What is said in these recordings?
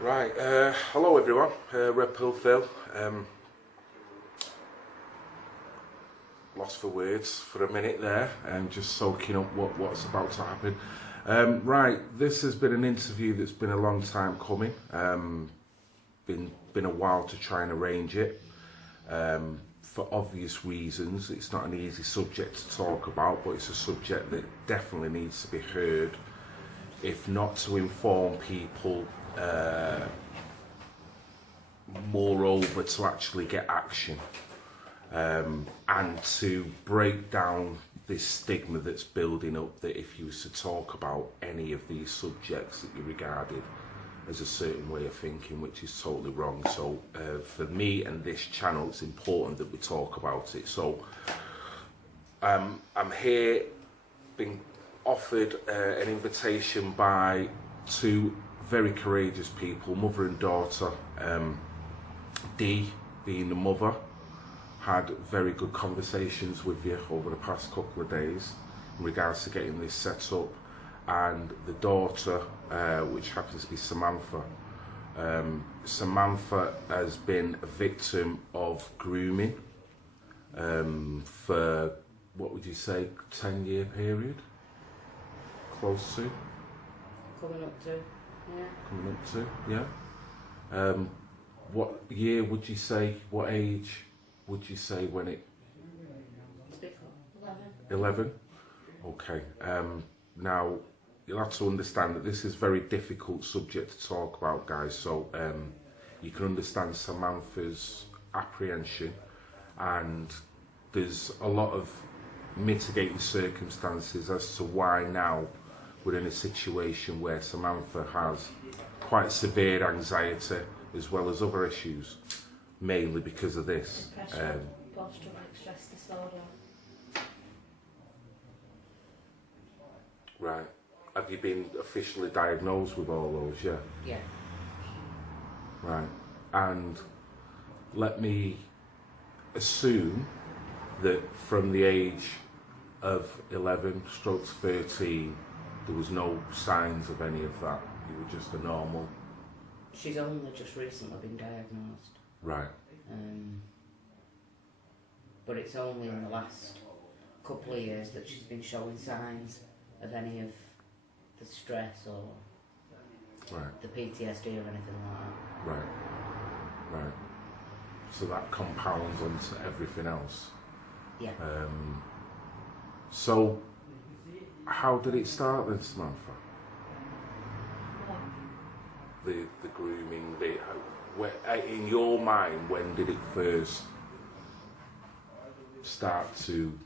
Right, hello everyone, Red Pill Phil. Lost for words for a minute there, just soaking up what's about to happen. Right, this has been an interview that's been a long time coming. Been a while to try and arrange it. For obvious reasons, it's not an easy subject to talk about, but it's a subject that definitely needs to be heard, if not to inform people, moreover to actually get action, and to break down this stigma that's building up, that if you was to talk about any of these subjects that you're regarded as a certain way of thinking, which is totally wrong. So for me and this channel, it's important that we talk about it. So I'm here being offered an invitation by two very courageous people, mother and daughter. Dee, being the mother, had very good conversations with you over the past couple of days in regards to getting this set up, and the daughter, which happens to be Samantha. Samantha has been a victim of grooming for, what would you say, 10-year period? Close to? Coming up to, yeah. Coming up to, yeah. What year would you say, what age would you say when it? 11? Okay. Now, you'll have to understand that this is a very difficult subject to talk about, guys. So you can understand Samantha's apprehension, and there's a lot of mitigating circumstances as to why now we're in a situation where Samantha has quite severe anxiety as well as other issues, mainly because of this. Depression, post-traumatic stress disorder. Right. Have you been officially diagnosed with all those? Yeah. Yeah. Right. And let me assume that from the age of 11 stroke 13, there was no signs of any of that. You were just a normal. She's only just recently been diagnosed. Right. But it's only in the last couple of years that she's been showing signs of any of the stress or the PTSD or anything like that. Right. Right. So that compounds onto everything else. Yeah. So how did it start then, Samantha? The grooming, in your mind, when did it first start to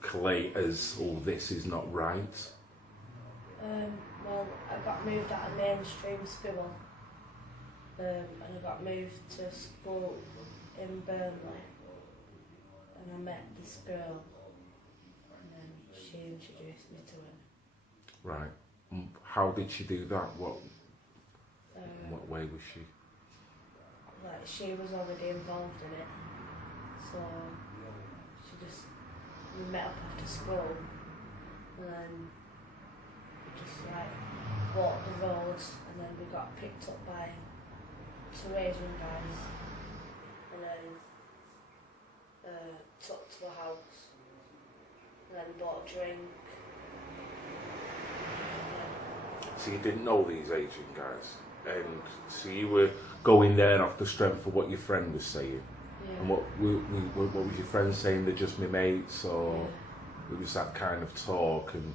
collate as, oh, this is not right? Well, I got moved out of mainstream school, and I got moved to school in Burnley, and I met this girl, and then she introduced me to it. Right. How did she do that? What way was she? Like, she was already involved in it, so we met up after school, and then we just like walked the roads, and then we got picked up by two Asian guys, and then took to a house, and then bought a drink. So you didn't know these Asian guys, and so you were going there off the strength of what your friend was saying. Yeah. And what was your friend saying? They're just my mates, or it was that kind of talk, and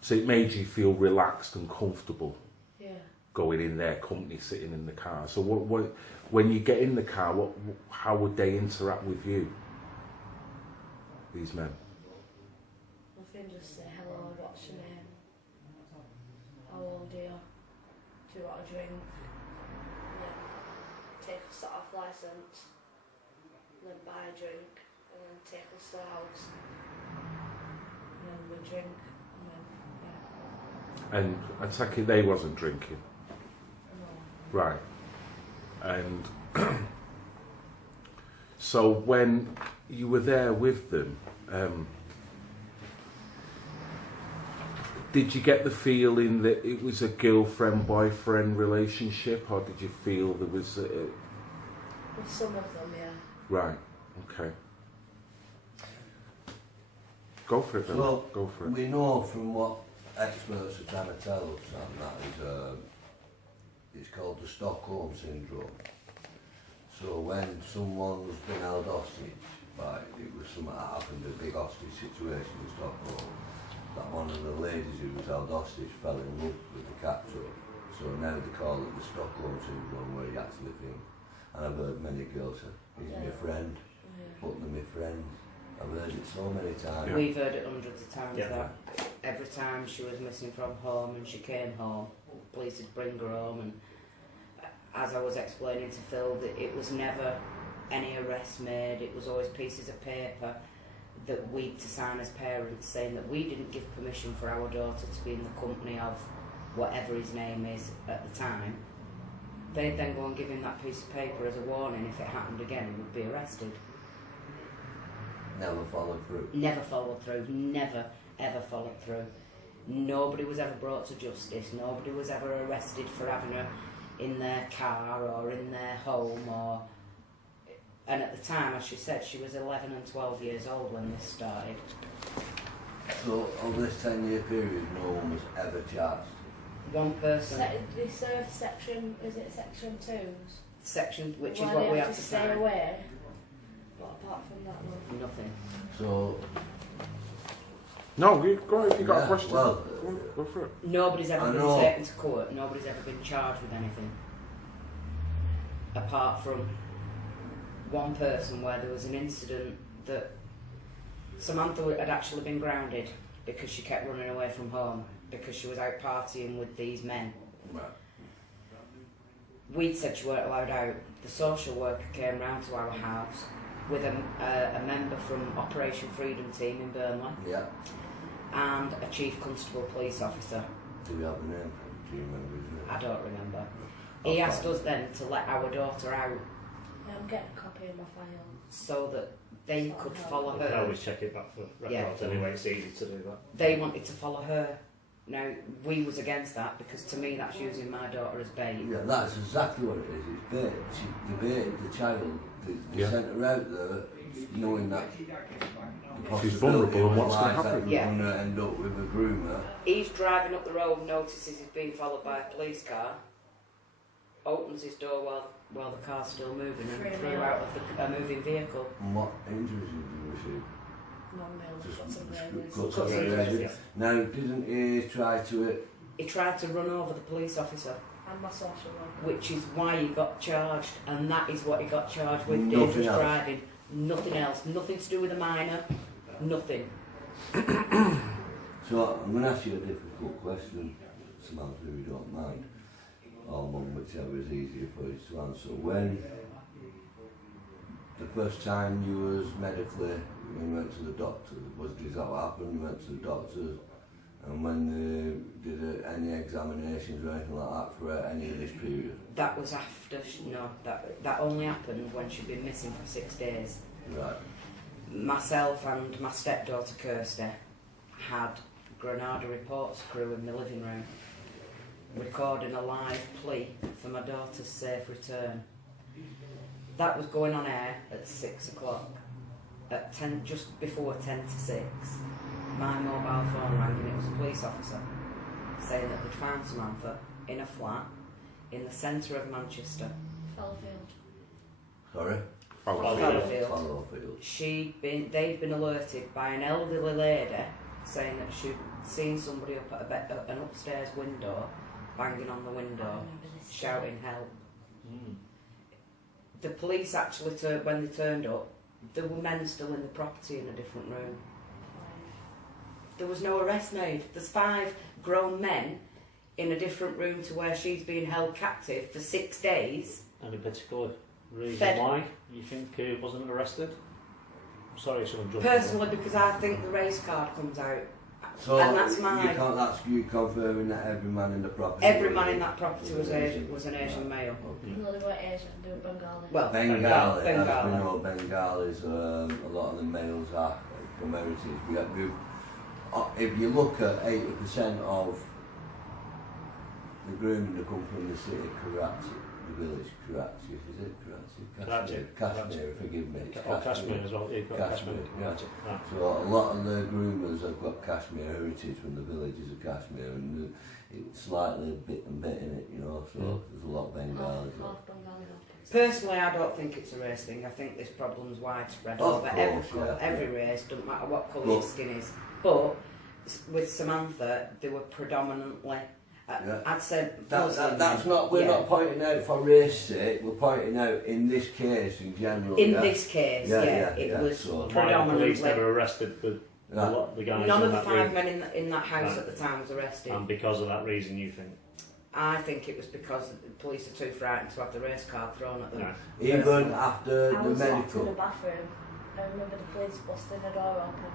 so it made you feel relaxed and comfortable. Yeah. Going in their company, sitting in the car. So when you get in the car, how would they interact with you? These men. Nothing, just say hello, what's your name? How old are you? Do you want a drink? And then take us off licence, and then buy a drink, and then take us to the house, and then we drink, and then, And I take it they wasn't drinking. No. Right. And so when you were there with them, Did you get the feeling that it was a girlfriend-boyfriend relationship, or did you feel there was a... With some of them, yeah. Right, okay. Go for it, Bill. Well, go for it. We know from what experts are trying to tell us, Sam, that is, it's called the Stockholm Syndrome. So when someone's been held hostage, like it was something that happened, a big hostage situation in Stockholm, that one of the ladies who was held hostage fell in love with the captor. So now they call it the Stockholm Syndrome, where you actually think, and I've heard many girls say, he's my friend, but they're my friend. I've heard it so many times. We've heard it hundreds of times, Yeah. that every time she was missing from home and she came home, police would bring her home, and as I was explaining to Phil, that it was never any arrests made, it was always pieces of paper that we to sign as parents saying that we didn't give permission for our daughter to be in the company of whatever his name is at the time. They'd then go and give him that piece of paper as a warning. If it happened again, he would be arrested. Never followed through. Never followed through, never ever followed through. Nobody was ever brought to justice, nobody was ever arrested for having her in their car or in their home, or... And at the time, as she said, she was 11 and 12 years old when this started. So over this 10-year period, no one was ever charged. One person, They served section, is it section 2s? section, which is Where what they we have have to to stay sign. away. But apart from that one. Nothing. So, No, you go if you got a yeah, question. well, Go for it. Nobody's ever I been know. taken to court, nobody's ever been charged with anything. Apart from one person where there was an incident that Samantha had actually been grounded because she kept running away from home because she was out partying with these men. right. We'd said she weren't allowed out. The social worker came round to our house with a member from Operation Freedom Team in Burnley Yeah. and a chief constable police officer. Do we have the name? Do you remember his name? I don't remember. He asked us then to let our daughter out Yeah, I'm getting a copy of my file. so that they could follow You can her. always check it back for records Yeah. anyway, it's easy to do that. They wanted to follow her. Now, we was against that because to me that's using my daughter as bait. Yeah, that's exactly what it is. It's bait. The bait, the child, they Yeah. sent her out there knowing that the She's possibility vulnerable and of what's going to life that happen. we're Yeah. going to end up with a groomer. He's driving up the road, notices he's being followed by a police car, opens his door while the car's still moving and Freely threw out of a moving vehicle. And what injuries did you receive? Non-mail, Just got some railways. cuts Cuts and and grazes. grazes. Now, didn't he try to... He tried to run over the police officer, And my social worker. which is why he got charged, and that is what he got charged with, Nothing dangerous else. driving. Nothing else, nothing to do with a minor, nothing. So, I'm going to ask you a difficult question, Samantha, if you don't mind. Or one, whichever is easier for you to answer. When the first time you was medically, when you went to the doctor, is that what happened? You went to the doctor, and when they did any examinations or anything like that for any of this period? That was after, that only happened when she'd been missing for 6 days. Right. Myself and my stepdaughter Kirsty had Granada reports crew in the living room recording a live plea for my daughter's safe return. That was going on air at 6 o'clock. At 10, just before 10 to 6, my mobile phone rang and it was a police officer saying that they'd found Samantha in a flat in the centre of Manchester. Fallowfield. Sorry? Fallowfield. Fallowfield. They'd been alerted by an elderly lady saying that she'd seen somebody up at an upstairs window, banging on the I window, remember this. shouting help. The police actually, when they turned up, there were men still in the property in a different room. There was no arrest made. There's 5 grown men in a different room to where she's being held captive for 6 days. Any particular reason Fed- why you think he wasn't arrested? Sorry, someone jumped in. Personally, because I think the race card comes out. So, And that's mine. you confirming that every man in the property... Every man in that property was an Asian male. Okay. No, they weren't Asian, they were Bengali. Well, Bengali, as we Bengali. know, Bengalis, a lot of the males are from heritage. if you look at 80% of the grooming that come from the city, Karachi, the village Karachi, is it Karachi? Kashmir, forgive me. Oh, Kashmir as well. You've got Kashmir. Yeah. Right. So a lot of the groomers have got Kashmir heritage from the villages of Kashmir, and it's slightly bit in it, you know. So there's a lot of Bengalis. Half Bengali, half Personally, I don't think it's a race thing. I think this problem's widespread Of over course, every race, doesn't matter what colour your skin is. But with Samantha, they were predominantly, I'd say, That's not. We're not pointing out for race sake. We're pointing out in this case in general. In this case, it was Why the predominantly. police never arrested the guys None in of the that 5 room? men in that house Right. at the time was arrested. And because of that reason, you think? I think it was because the police are too frightened to have the race card thrown at them. Right. Even after I the was locked in medical. the bathroom. I remember the police busting the door open.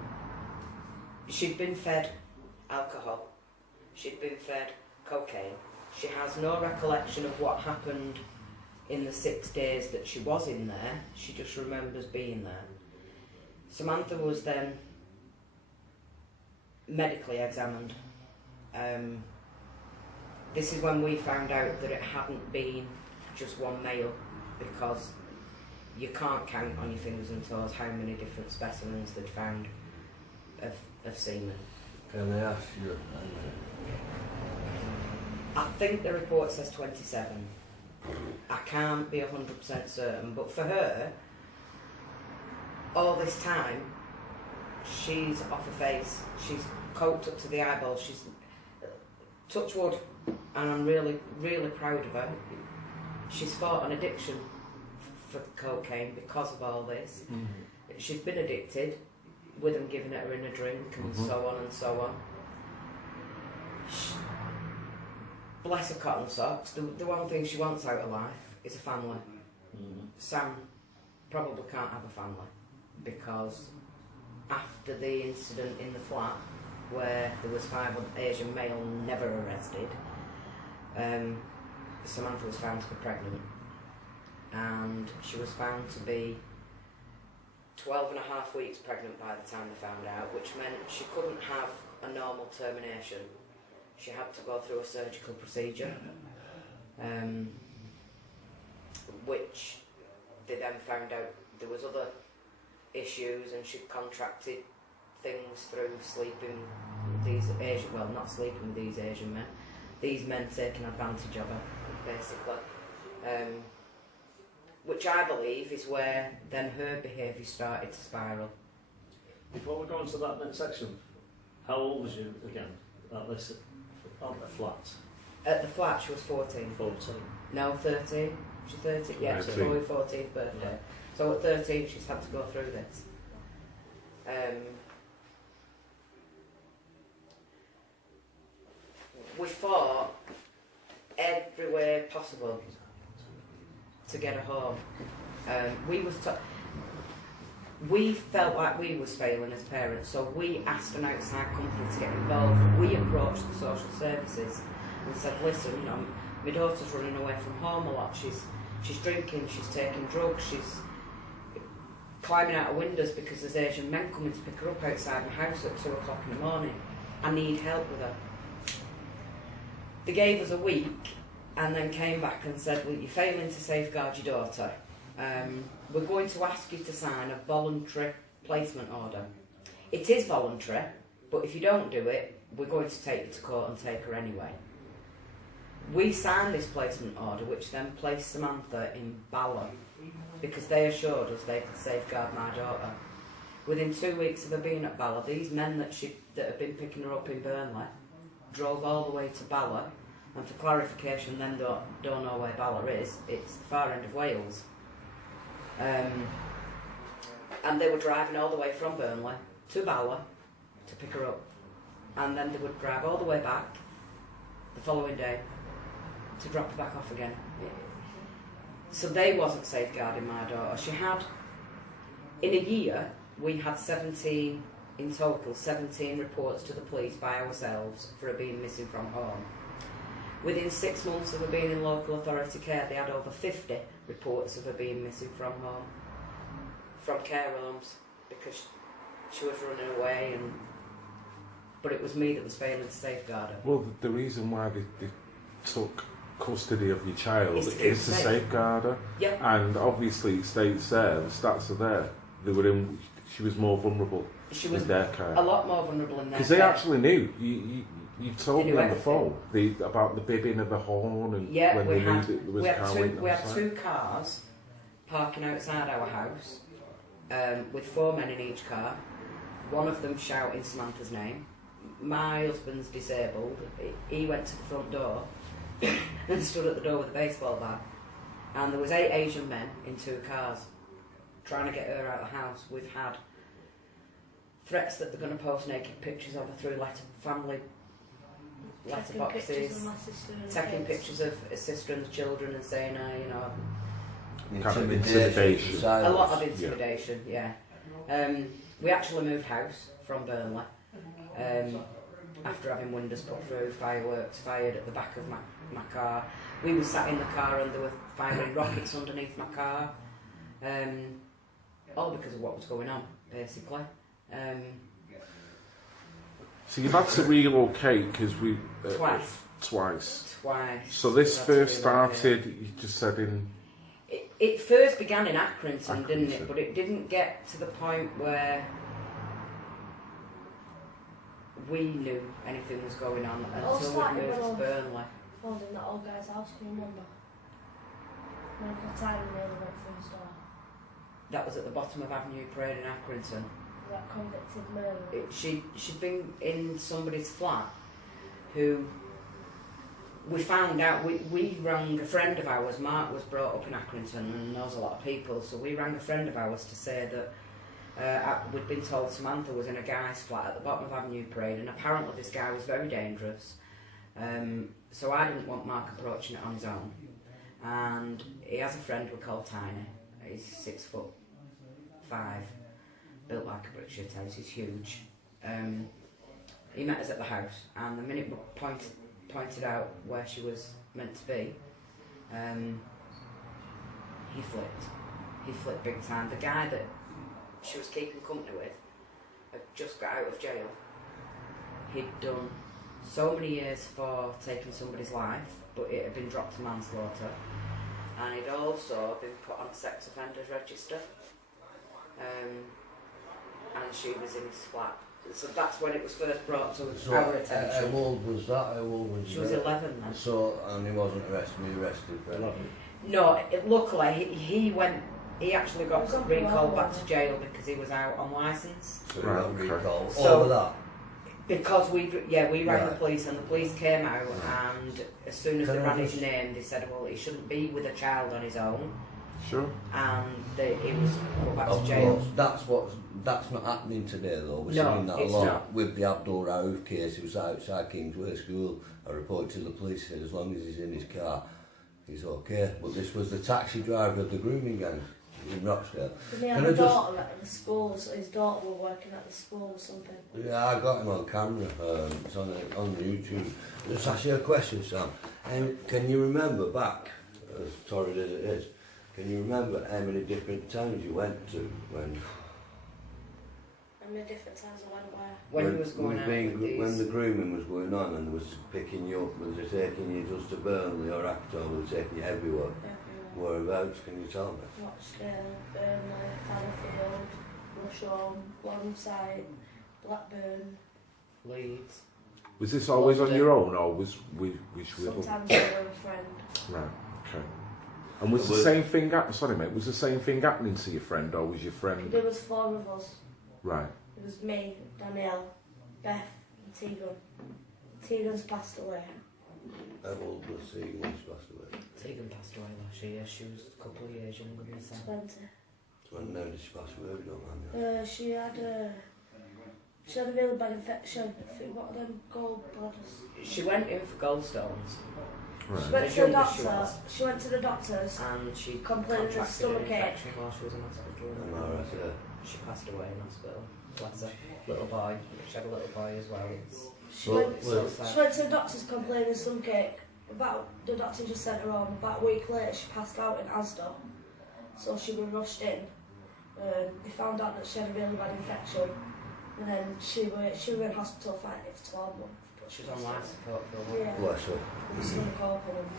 She'd been fed alcohol. She'd been fed cocaine. She has no recollection of what happened in the 6 days that she was in there. She just remembers being there. Samantha was then medically examined. This is when we found out that it hadn't been just one male, because you can't count on your fingers and toes how many different specimens they'd found of semen. Can I ask you? I think the report says 27. I can't be 100% certain, but for her, all this time, she's off her face, she's coked up to the eyeballs, she's touch wood, and I'm really, really proud of her. She's fought an addiction for cocaine because of all this. She's been addicted with them giving it her in a drink and so on and so on. Bless her cotton socks, the one thing she wants out of life is a family. Sam probably can't have a family because after the incident in the flat where there was 5 Asian male never arrested, Samantha was found to be pregnant, and she was found to be 12 and a half weeks pregnant by the time they found out, which meant she couldn't have a normal termination. She had to go through a surgical procedure, which they then found out there was other issues, and she'd contracted things through sleeping with these Asian, well, not sleeping with these Asian men, these men taking advantage of her, basically. Which I believe is where then her behaviour started to spiral. Before we go on to that next section, how old was you again at this flat? At the flat, she was 14. 14. No, 13. She's 13. Yeah, she's 13. for her 14th birthday. So at 13, she's had to go through this. We fought every way possible to get her home. We felt like we was failing as parents, so we asked an outside company to get involved. We approached the social services and said, listen, you know, my daughter's running away from home a lot. She's drinking, she's taking drugs, she's climbing out of windows because there's Asian men coming to pick her up outside my house at 2 o'clock in the morning. I need help with her. They gave us a week and then came back and said, well, you're failing to safeguard your daughter. We're going to ask you to sign a voluntary placement order. It is voluntary, but if you don't do it, we're going to take you to court and take her anyway. We signed this placement order, which then placed Samantha in Bala, because they assured us they could safeguard my daughter. Within 2 weeks of her being at Bala, these men that had been picking her up in Burnley drove all the way to Bala, and for clarification, then don't know where Bala is, it's the far end of Wales. And they were driving all the way from Burnley to Bala to pick her up, and then they would drive all the way back the following day to drop her back off again. So they wasn't safeguarding my daughter. She had, in a year, we had 17 in total, 17 reports to the police by ourselves for her being missing from home. Within 6 months of her being in local authority care, they had over 50 reports of her being missing from home, from care homes, because she was running away and but it was me that was failing to safeguard her. Well, the reason why they took custody of your child It's is to keep to safe. safeguard her. Yep. And obviously, it states there, the stats are there. They were in. She was more vulnerable She was in their care. a lot more vulnerable in their Because they care. actually knew. You told They me knew on the everything. phone about the bibbing of the horn and Yeah, when we they knew had, that there was we a had car two, waiting we had outside. 2 cars parking outside our house with 4 men in each car. One of them shouting Samantha's name. My husband's disabled. He went to the front door and stood at the door with a baseball bat. And there was 8 Asian men in 2 cars trying to get her out of the house. We've had threats that they're going to post naked pictures of her through family letterboxes, taking pictures of her sister and the children and saying, you know, Kind of intimidation. a lot of intimidation, yeah. We actually moved house from Burnley after having windows put through, fireworks fired at the back of my car. We were sat in the car and they were firing rockets underneath my car, all because of what was going on, basically. So you've had to relocate because we... Twice. So this We've had to first relocate. started, you just said in... It first began in Accrington, didn't Accrington. it? But it didn't get to the point where we knew anything was going on all until we started moved to when Burnley. Holding that old guy's house, can you remember? When I got tired and nearly went through his door. That was at the bottom of Avenue Parade in Accrington. That convicted murderer. She'd been in somebody's flat who we found out, we rang a friend of ours. Mark was brought up in Accrington and knows a lot of people, so we rang a friend of ours to say that we'd been told Samantha was in a guy's flat at the bottom of Avenue Parade, and apparently this guy was very dangerous. So I didn't want Mark approaching it on his own, and he has a friend we call Tiny. He's 6'5", built like a brick shit house. He's huge. He met us at the house, and the minute we pointed out where she was meant to be, he flipped. He flipped big time. The guy that she was keeping company with had just got out of jail. He'd done so many years for taking somebody's life, but it had been dropped to manslaughter, and he'd also been put on a sex offenders register, and she was in his flat. So that's when it was first brought to our attention. How old was that? How old was She was 11 then. So, and he wasn't arrested for anything? No, luckily he actually got recalled back to jail because he was out on licence. So he Right, got okay. recalled. So- All of that? Because we rang the Right. police, and the police came out, and as soon as Can they I ran his just- name, they said, well, he shouldn't be with a child on his own, Sure. and he was put back to Of jail. course, that's not happening today though. We're No, seeing that a it's lot not. with the Abdul Rauf case. It was outside Kingsway School. I reported to the police, said as long as he's in his car, he's okay. But this was the taxi driver of the grooming gang in Rochdale. Didn't he have a daughter at the school? So his daughter was working at the school or something. Yeah, I got him on camera. It's on YouTube. Just ask you a question, Sam. Can you remember back, as torrid as it is, can you remember how many different towns you went to when? How many different times I went where? When he was going out with these. When the grooming was going on and they was picking you up, was they taking you just to Burnley or Acton, was they taking you everywhere? Everywhere. Whereabouts, can you tell me? Rochdale, Burnley, Fallowfield, Rusholme, Lonside, Blackburn. Leeds. Was this always on your own, or was you with Sometimes I were a friend. Right, okay. And was the same thing happening? Sorry, mate. Was the same thing happening to your friend, or was your friend? There was 4 of us. Right. It was me, Danielle, Beth and Tegan. Tegan's passed away. How old was he when she passed away? Tegan passed away last year. She was a couple of years younger than Sam. 20. When did she pass away? We don't mind me. She had a really bad infection. I think one of them gallbladders. She went in for gallstones, She Right. went As to the young as she doctor. was. She went to the doctors. and she Complaining of contracted an stomachache. infection while she was in hospital. Am I right there? She passed away in hospital. Bless her. Little boy. She had a little boy as well. She Well, went. well- She went to the doctors complaining of stomachache. The doctor just sent her home. About a week later, she passed out in Asda, so she was rushed in. They found out that she had a really bad infection, And then she was in hospital fighting for 12 months. She was on life support for a while. Yeah. Bless her. I'm still coping.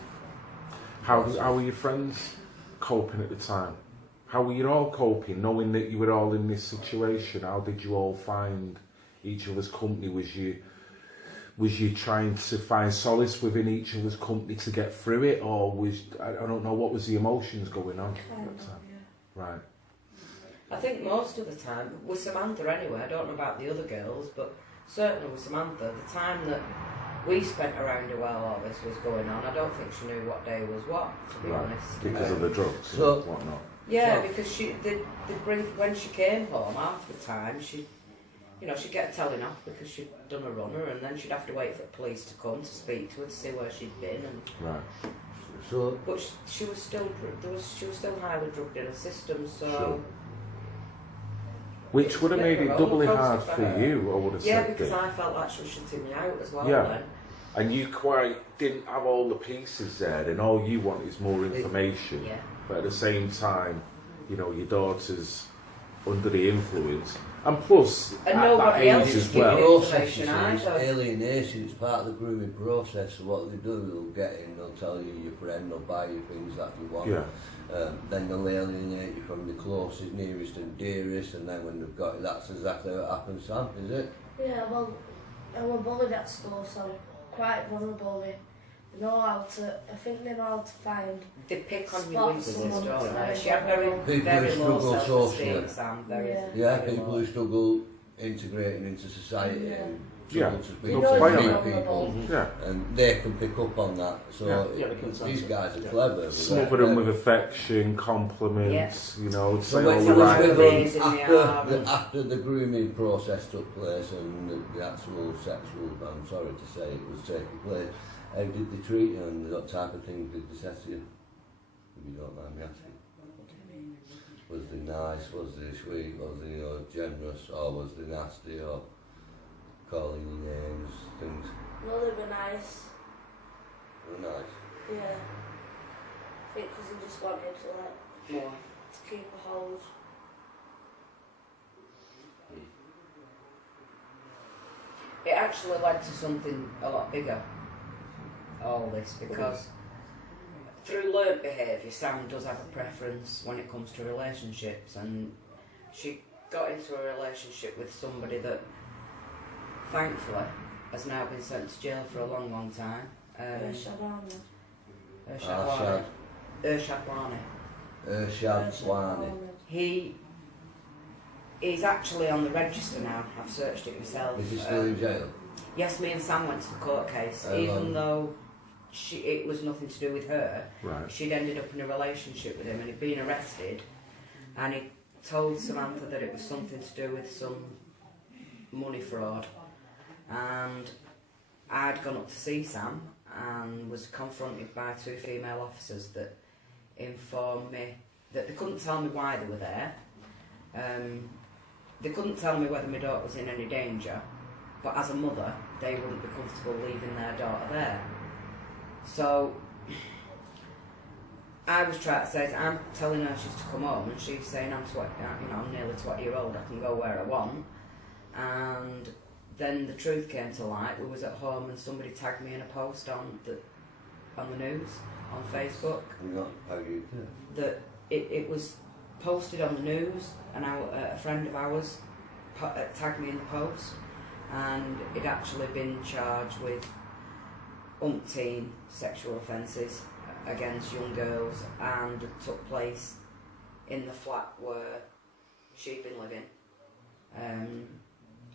How were your friends coping at the time? How were you all coping, knowing that you were all in this situation? How did you all find each other's company? Was you trying to find solace within each other's company to get through it, or I don't know, what was the emotions going on at that time? Right. I think most of the time, with Samantha anyway, I don't know about the other girls, but certainly with Samantha, the time that we spent around her while all this was going on, I don't think she knew what day was what, to be honest. Because of the drugs So- and whatnot. Yeah, because they'd bring, when she came home, half the time, she'd get a telling off because she'd done a runner, and then she'd have to wait for the police to come to speak to her to see where she'd been. And Right. So, but she was still highly drugged in her system, so. Sure. Which would have made it doubly hard for you, I would have Yeah, said. because I felt like she was shutting me out as well. Yeah. Then. And you quite didn't have all the pieces there, and all you want is more information. Yeah. But at the same time, you know, your daughter's under the influence, and plus And at that nobody else age is as giving well. it. process, you see, Information either. alienation, it's part of the grooming process. So what they do, they'll get in, they'll tell you your friend, they'll buy you things that you want. Yeah. Then they'll alienate you from the closest, nearest and dearest, and then when they've got you, that's exactly what happens, Sam, is it? Yeah, well, I was bullied at school, so I'm quite vulnerable. They know how to, I think they know how to find. They pick on you Spot easily, someone don't that's they? very She had very, vulnerable. People very who low struggle self-esteem, socially. Sam. Very, Yeah. Yeah, very people low. who struggle integrating into society Yeah. and Yeah. struggle to They speak know Look, to play they're on new it. vulnerable. people, Yeah. and they can pick up on that. So Yeah, they can sense these it. guys are Yeah. clever. Smother them with affection, compliments, you know, So say when all you the was right with things. things. them in the arm after and- after the grooming process took place and the actual sexual, I'm sorry to say, it was taking place, how did they treat you and what type of things did they say to you? If you don't mind me asking. Was they nice, was they sweet, was they generous, or was they nasty, or calling you names, things? No, they were nice. They were nice. Yeah. I think because they just wanted to, More. to keep a hold. It actually led to something a lot bigger, all this, because through learnt behaviour, Sam does have a preference when it comes to relationships, and she got into a relationship with somebody that, thankfully, has now been sent to jail for a long, long time. Shabana. Urshad Wani. Urshad Wani. He's actually on the register now. I've searched it myself. Is he still in jail? Yes, me and Sam went to the court case, How even long? though it was nothing to do with her. Right. She'd ended up in a relationship with him and he'd been arrested, and he told Samantha that it was something to do with some money fraud. And I'd gone up to see Sam and was confronted by two female officers that informed me that they couldn't tell me why they were there. They couldn't tell me whether my daughter was in any danger, but as a mother, they wouldn't be comfortable leaving their daughter there. So I was trying to say, I'm telling her she's to come home, and she's saying I'm nearly 20-year-old, I can go where I want. And then the truth came to light. We was at home and somebody tagged me in a post on the news, on Facebook, that it was posted on the news, and a friend of ours tagged me in the post, and it actually been charged with umpteen sexual offences against young girls, and it took place in the flat where she'd been living.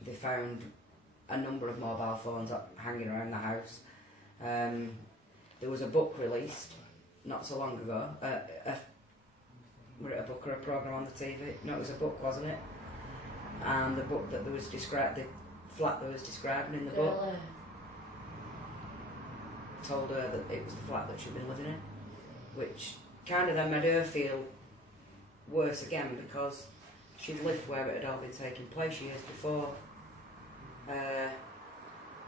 They found a number of mobile phones hanging around the house. There was a book released not so long ago. Was it a book or a programme on the TV? No, it was a book, wasn't it? And the book that there was described, the flat that was described in the book, told her that it was the flat that she'd been living in, which kind of then made her feel worse again, because she'd lived where it had all been taking place years before.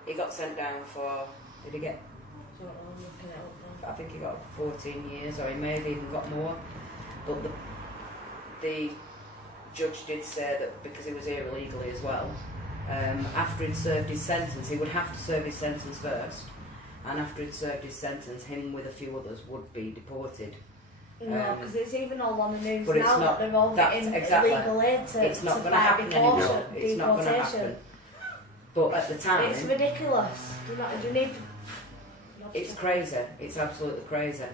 He got sent down for, did he get, I think he got 14 years, or he may have even got more, but the judge did say that because he was here illegally as well, After he'd served his sentence, he would have to serve his sentence first, and after he'd served his sentence, him with a few others would be deported. No, because it's even all on the news But it's now not- that they're all that's getting exactly- illegal aid to It's not going to fight happen anymore. deportation. It's not going to happen. But at the time, It's ridiculous. Do you need? it's crazy. It's absolutely crazy.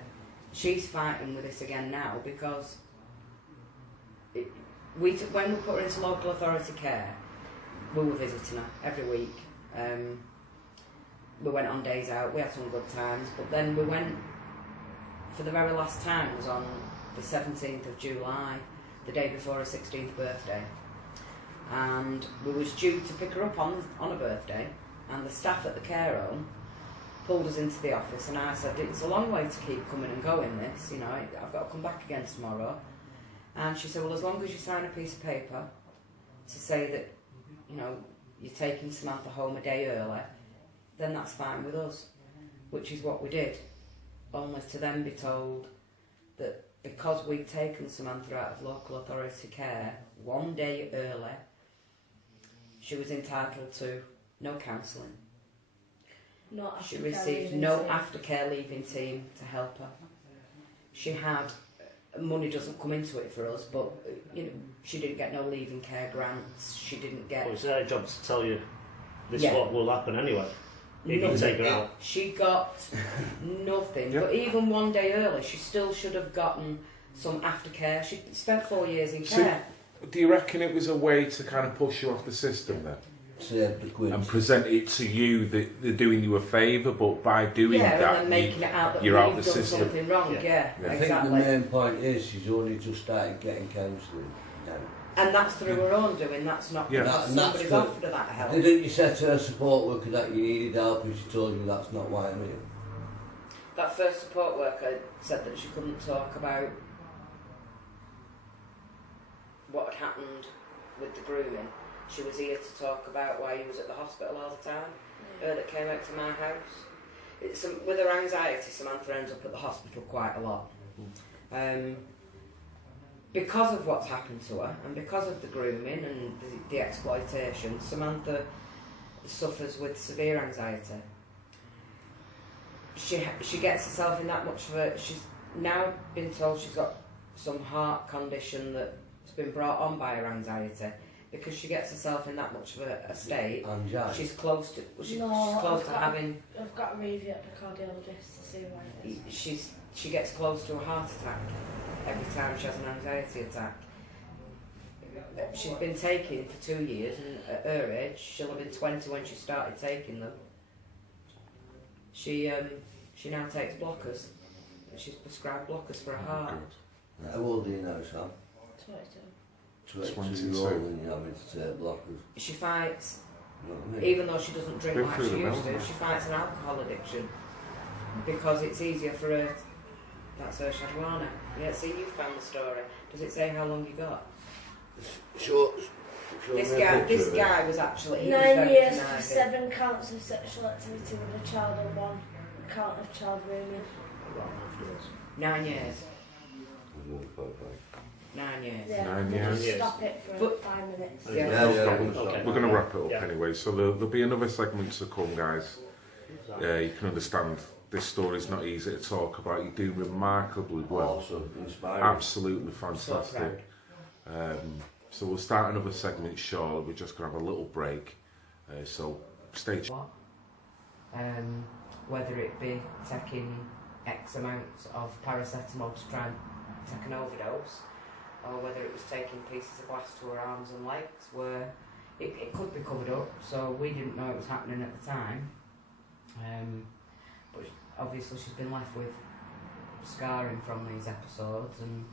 She's fighting with this again now because when we put her into local authority care, we were visiting her every week. We went on days out. We had some good times, but then we went for the very last time was on the 17th of July, the day before her 16th birthday. And we was due to pick her up on her birthday, and the staff at the care home pulled us into the office, and I said, it's a long way to keep coming and going this, you know, I've got to come back again tomorrow. And she said, well, as long as you sign a piece of paper to say that, you know, you're taking Samantha home a day early, then that's fine with us, which is what we did. Only to then be told that because we'd taken Samantha out of local authority care one day early, she was entitled to no counselling. She received no aftercare leaving team to help her. She had, money doesn't come into it for us, but you know, she didn't get no leaving care grants. She didn't get. Well, it's their job to tell you this Yeah. what will happen anyway. If you take her out. She got nothing. Yep. But even one day early, she still should have gotten some aftercare. She spent 4 years in So- care. Do you reckon it was a way to kind of push you off the system then? Save the quid. And present it to you that they're doing you a favour, but by doing Yeah, that, and then making it out that you're we've out the done system. something wrong. Yeah. Yeah, Yeah. I think exactly. the main point is she's only just started getting counselling now. And that's through her own doing. That's not Yeah. because And that's somebody's the- offered her that help. Didn't you say to her support worker that you needed help and she told you that's not why I'm here? That first support worker said that she couldn't talk about what had happened with the grooming. She was here to talk about why he was at the hospital all the time. Her that came out to my house. With her anxiety, Samantha ends up at the hospital quite a lot. Because of what's happened to her and because of the grooming and the exploitation, Samantha suffers with severe anxiety. She gets herself in that much of a... She's now been told she's got some heart condition that's been brought on by her anxiety because she gets herself in that much of a state. Anxiety. She's close to... She's No, close to having... I've got a review at the cardiologist to see why it is. She gets close to a heart attack every time she has an anxiety attack. She's been taking for 2 years, and at her age, she'll have been 20 when she started taking them. She now takes blockers. She's prescribed blockers for her heart. How old are you now, Sam? 22. 22-year-old and you're having to take blockers. She fights, You know what I mean? even though she doesn't drink Been like through she the used mill, to, she fights an alcohol addiction because it's easier for her. That's her Shadwana. Yeah, see, you found the story. Does it say how long you got? Show This me a guy, picture this of it. guy was actually he was 9 very years for conniving. 7 counts of sexual activity with a child and 1 count of child grooming. 9 years. 9 years. Yeah, 9 they just years. stop it for But- 5 minutes. Yeah. No Yeah, problem. okay. We're going to wrap it up Yeah. anyway, so there'll be another segment to come, guys. You can understand this story's not easy to talk about. You do remarkably well. Awesome, inspiring. Absolutely fantastic. So we'll start another segment shortly. We're just going to have a little break. So stay tuned. Whether it be taking X amounts of paracetamol to try and take an overdose, or whether it was taking pieces of glass to her arms and legs, where it could be covered up, so we didn't know it was happening at the time. But obviously she's been left with scarring from these episodes, and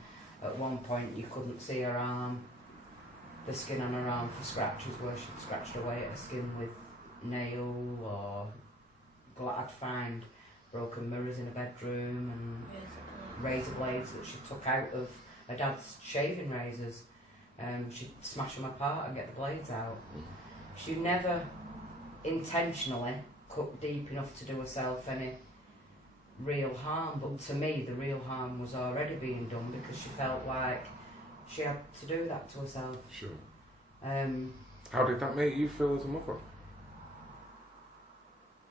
at one point you couldn't see her arm, the skin on her arm for scratches where she'd scratched away at her skin with nail, or I'd find broken mirrors in a bedroom and razor blades that she took out of her dad's shaving razors. She'd smash them apart and get the blades out. She never intentionally cut deep enough to do herself any real harm, but to me the real harm was already being done because she felt like she had to do that to herself. Sure. How did that make you feel as a mother?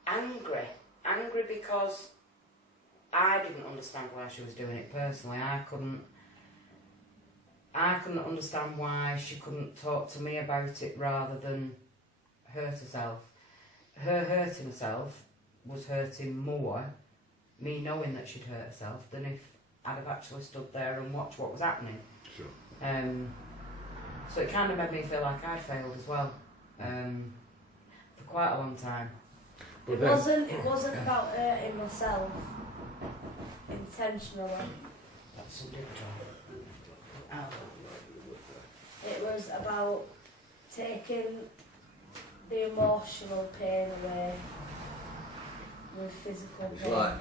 Angry because I didn't understand why she was doing it personally. I couldn't understand why she couldn't talk to me about it rather than hurt herself. Her hurting herself was hurting more me knowing that she'd hurt herself than if I'd have actually stood there and watched what was happening. Sure. So it kind of made me feel like I'd failed as well for quite a long time. But it wasn't about hurting myself intentionally. That's some big job. It was about taking the emotional pain away with physical It's pain. like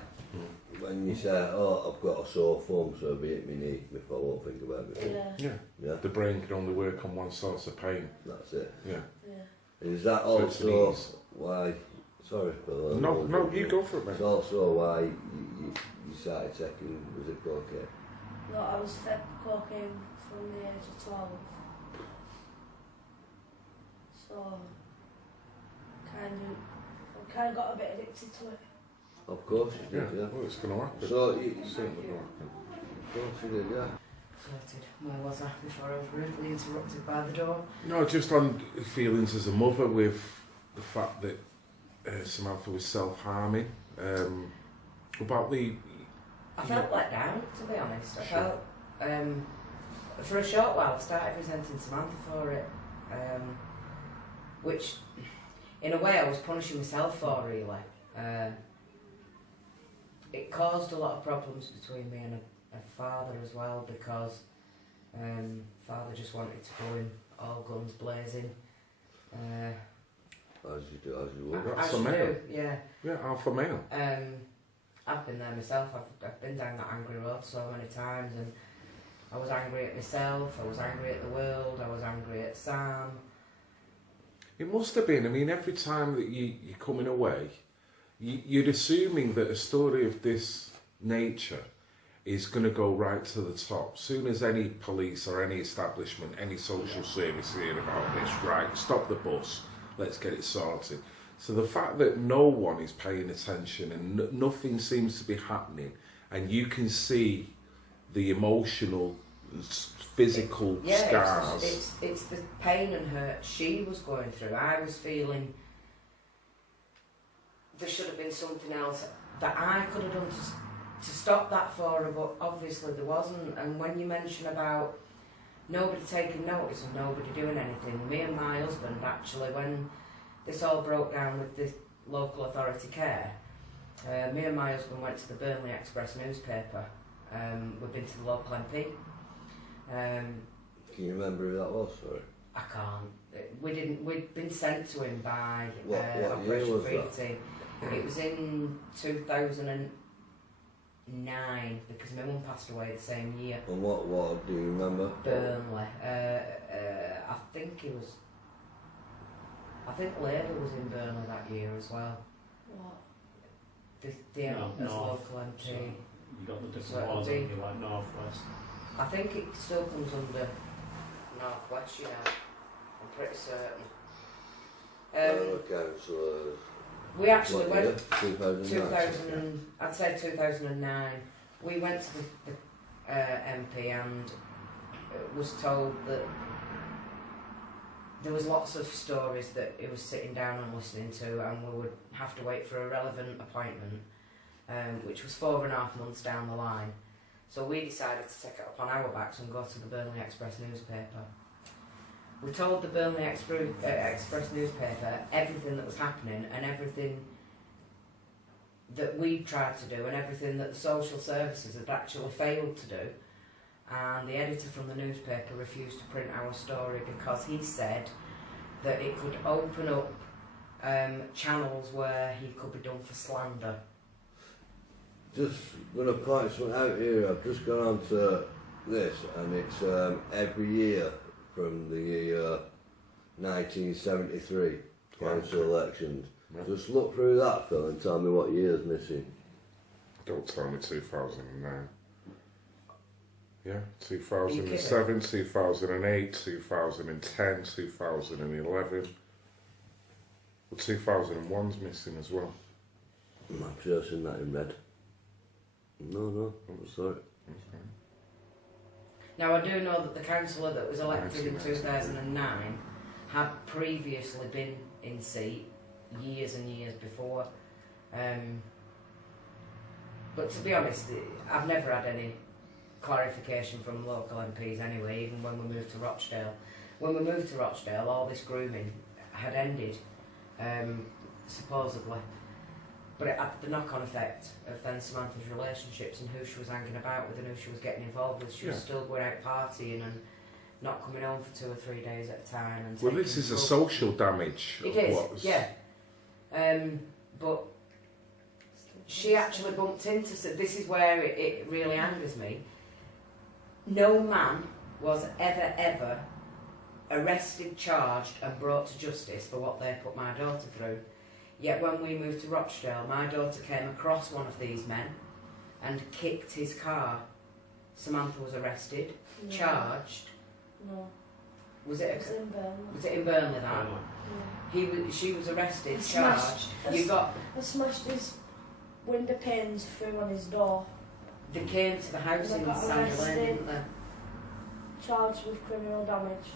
when you say, oh, I've got a sore thumb, so if it hit me knee, if I won't think about it. Yeah. Yeah, The brain can only work on one source of pain. that's it. Yeah. Yeah. Is that So it's an also ease. why, sorry for that. No, you go for it, mate. It's also why you started taking, was it cocaine? No, I was fed cocaine from the age of 12. So, I kind of got a bit addicted to it. Of course you Yeah, did, yeah. well, it's going to happen. So, you, It's certainly going to happen. of course you did, yeah. Sorted. Where was I before I was rudely interrupted by the door? No, just on feelings as a mother with the fact that Samantha was self-harming. About the... I felt let down, to be honest. I Sure. felt, for a short while, I started resenting Samantha for it, which, in a way, I was punishing myself for, really. It caused a lot of problems between me and a father as well, because father just wanted to go in all guns blazing. As you do, as you would. That's As a you male. do, yeah. Yeah, alpha male. I've been there myself. I've been down that angry road so many times, and I was angry at myself, I was angry at the world, I was angry at Sam. It must have been. I mean, every time that you're coming away, you're assuming that a story of this nature is going to go right to the top. Soon as any police or any establishment, any social service hear about this, right, stop the bus, let's get it sorted. So the fact that no one is paying attention and nothing seems to be happening, and you can see the emotional, physical scars. It's the pain and hurt she was going through. I was feeling there should have been something else that I could have done to stop that for her, but obviously there wasn't. And when you mention about nobody taking notice and nobody doing anything, me and my husband actually, when this all broke down with the local authority care, me and my husband went to the Burnley Express newspaper. We've been to the local MP. Can you remember who that was, sorry? I can't. We'd been sent to him by What year Operation was Freedom that? Team. It was in 2009 because my mum passed away the same year. And what do you remember? Burnley. I think Labour was in Burnley that year as well. What? The No, as North. local MP. So you got the So different it'll ones, be- and you're like North West. I think it still comes under North West, you know. I'm pretty certain. Councillors. We actually What went year? 2009. I'd say 2009. We went to the MP and was told that there was lots of stories that he was sitting down and listening to, and we would have to wait for a relevant appointment, which was 4.5 months down the line. So we decided to take it upon our backs and go to the Burnley Express newspaper. We told the Burnley Express newspaper everything that was happening and everything that we tried to do and everything that the social services had actually failed to do. And the editor from the newspaper refused to print our story because he said that it could open up channels where he could be done for slander. Just going to point something out here. I've just gone on to this, and it's every year from the year 1973 council elections. Yeah. Just look through that, Phil, and tell me what year's missing. Don't tell me 2009. Yeah, 2007, 2008, 2010, 2011. Well, 2001's missing as well. I'm sure I've seen that in red. No, I saw it. Okay. Now I do know that the councillor that was elected in 2009 had previously been in seat years and years before. But to be honest, I've never had any clarification from local MPs anyway, even when we moved to Rochdale. When we moved to Rochdale, all this grooming had ended, supposedly. But it had the knock-on effect of then Samantha's relationships and who she was hanging about with and who she was getting involved with. She was still going out partying and not coming home for 2 or 3 days at a time. And well, this is a social damage. It is, yeah. But she actually bumped into... This is where it really angers me. No man was ever arrested, charged and brought to justice for what they put my daughter through. Yet when we moved to Rochdale, my daughter came across one of these men and kicked his car. Samantha was arrested, charged. No. Was it in Burnley. Was it in Burnley that? Yeah. She was arrested, charged. I smashed his window panes through on his door. They came to the house in Sandy Lane, didn't they? Charged with criminal damage.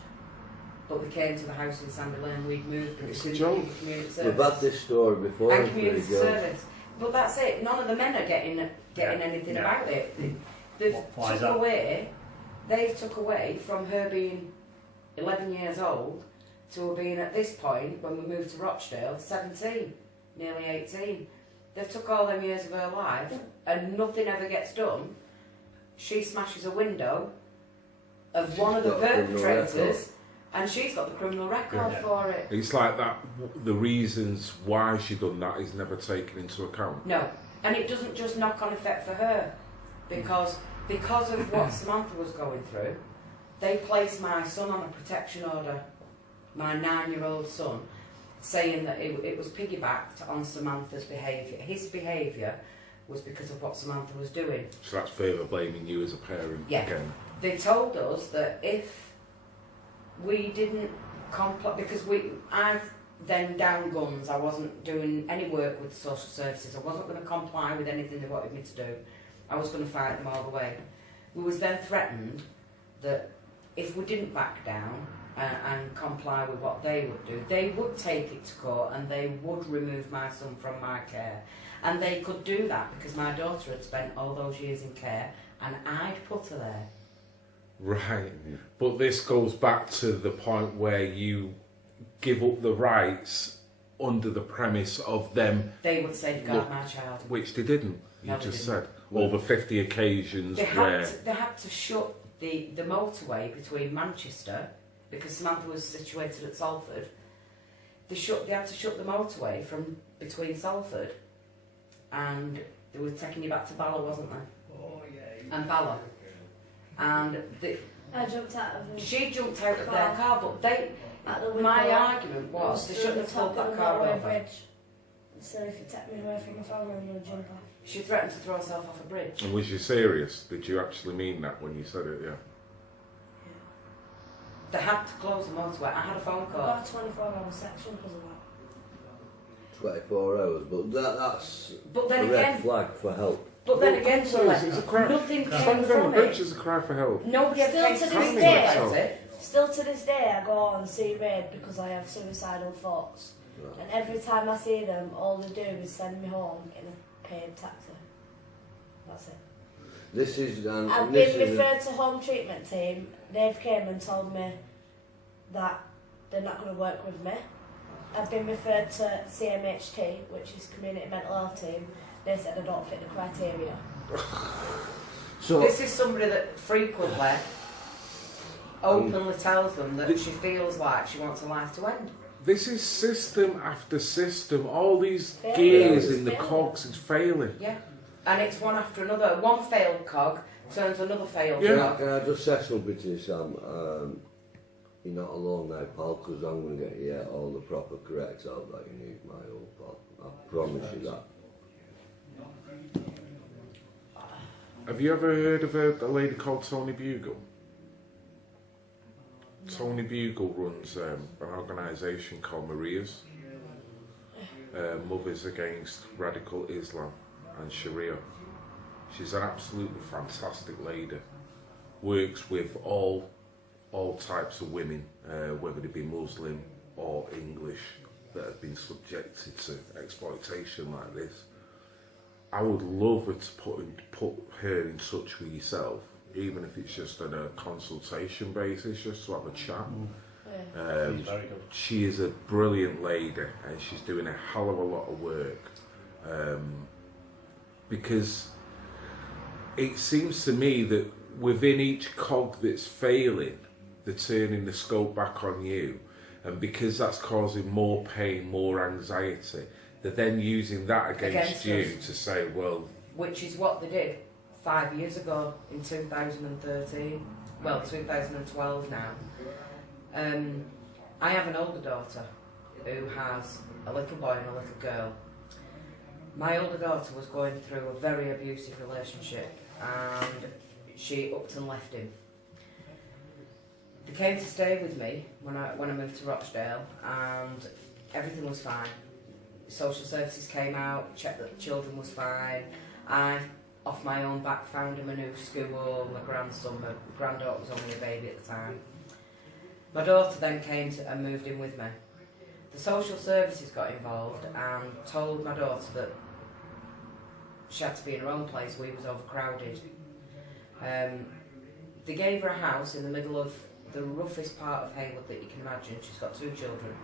But they came to the house in Sandy Lane. We'd moved It's because a joke. community service. We've had this story before. And community service. But that's it. None of the men are getting anything about it. They've took away from her being 11 years old to her being at this point, when we moved to Rochdale, 17, nearly 18. They've took all them years of her life and nothing ever gets done. She smashes a window of one of the perpetrators and she's got the criminal record for it. It's like that, the reasons why she done that is never taken into account. No, and it doesn't just knock on effect for her, because of what Samantha was going through, they placed my son on a protection order, my 9-year-old son, saying that it was piggybacked on Samantha's behaviour. His behaviour was because of what Samantha was doing. So that's further blaming you as a parent again. They told us that if we didn't comply, because I then down guns, I wasn't doing any work with the social services, I wasn't going to comply with anything they wanted me to do, I was going to fight them all the way. We was then threatened that if we didn't back down and comply with what they would do, they would take it to court and they would remove my son from my care. And they could do that because my daughter had spent all those years in care and I'd put her there. Right, but this goes back to the point where you give up the rights under the premise of them... They would safeguard my child. Which they didn't, you No, just they didn't. said. Over 50 occasions where... They had to shut the motorway between Manchester, because Samantha was situated at Salford. They had to shut the motorway from between Salford and they were taking you back to Bala, wasn't they? Oh, yeah. And Bala. And I jumped out of the she jumped out of their car, but at the window. my argument was they shouldn't have pulled that car over. Bridge. So if you take me away from the family, I'm going to jump off. She threatened to throw herself off a bridge. And was you serious? Did you actually mean that when you said it, yeah? They had to close the motorway. I had a phone call. I got a 24-hour section because of that. 24 hours, but that's But then a red again, flag for help. But then again, it's a cry. nothing came Standing on the from bridge it. is a cry for help. Nobody ever Still came to to this speak day. about it. Still to this day, I go on see Raid because I have suicidal thoughts. Right. And every time I see them, all they do is send me home in a paid taxi. That's it. This is I've been referred to home treatment team. They've came and told me that they're not going to work with me. I've been referred to CMHT, which is Community Mental Health Team. They said I don't fit the criteria. So This is somebody that frequently openly tells them that she feels like she wants her life to end. This is system after system. All these Failure. gears in the Failure. cogs is failing. Yeah. And it's one after another. One failed cog turns another failed Yeah. cog. can I just say something to you, Sam? You're not alone now, pal, because I'm going to get you all the proper correct help that you need, my old pal. I promise you that. Have you ever heard of a lady called Tony Bugle? Tony Bugle runs an organisation called Maria's, Mothers Against Radical Islam and Sharia. She's an absolutely fantastic lady. Works with all types of women, whether they be Muslim or English, that have been subjected to exploitation like this. I would love her to put her in touch with yourself, even if it's just on a consultation basis, just to have a chat. She's very good. She is a brilliant lady, and she's doing a hell of a lot of work. Because it seems to me that within each cog that's failing, they're turning the scope back on you, and because that's causing more pain, more anxiety, they're then using that against you us. to say, well... Which is what they did 5 years ago in 2013. Well, 2012 now. I have an older daughter who has a little boy and a little girl. My older daughter was going through a very abusive relationship, and she upped and left him. They came to stay with me when I moved to Rochdale, and everything was fine. Social services came out, checked that the children was fine. I, off my own back, found him a new school. My granddaughter was only a baby at the time. My daughter then came and moved in with me. The social services got involved and told my daughter that she had to be in her own place. We was overcrowded. They gave her a house in the middle of the roughest part of Haywood that you can imagine. She's got 2 children.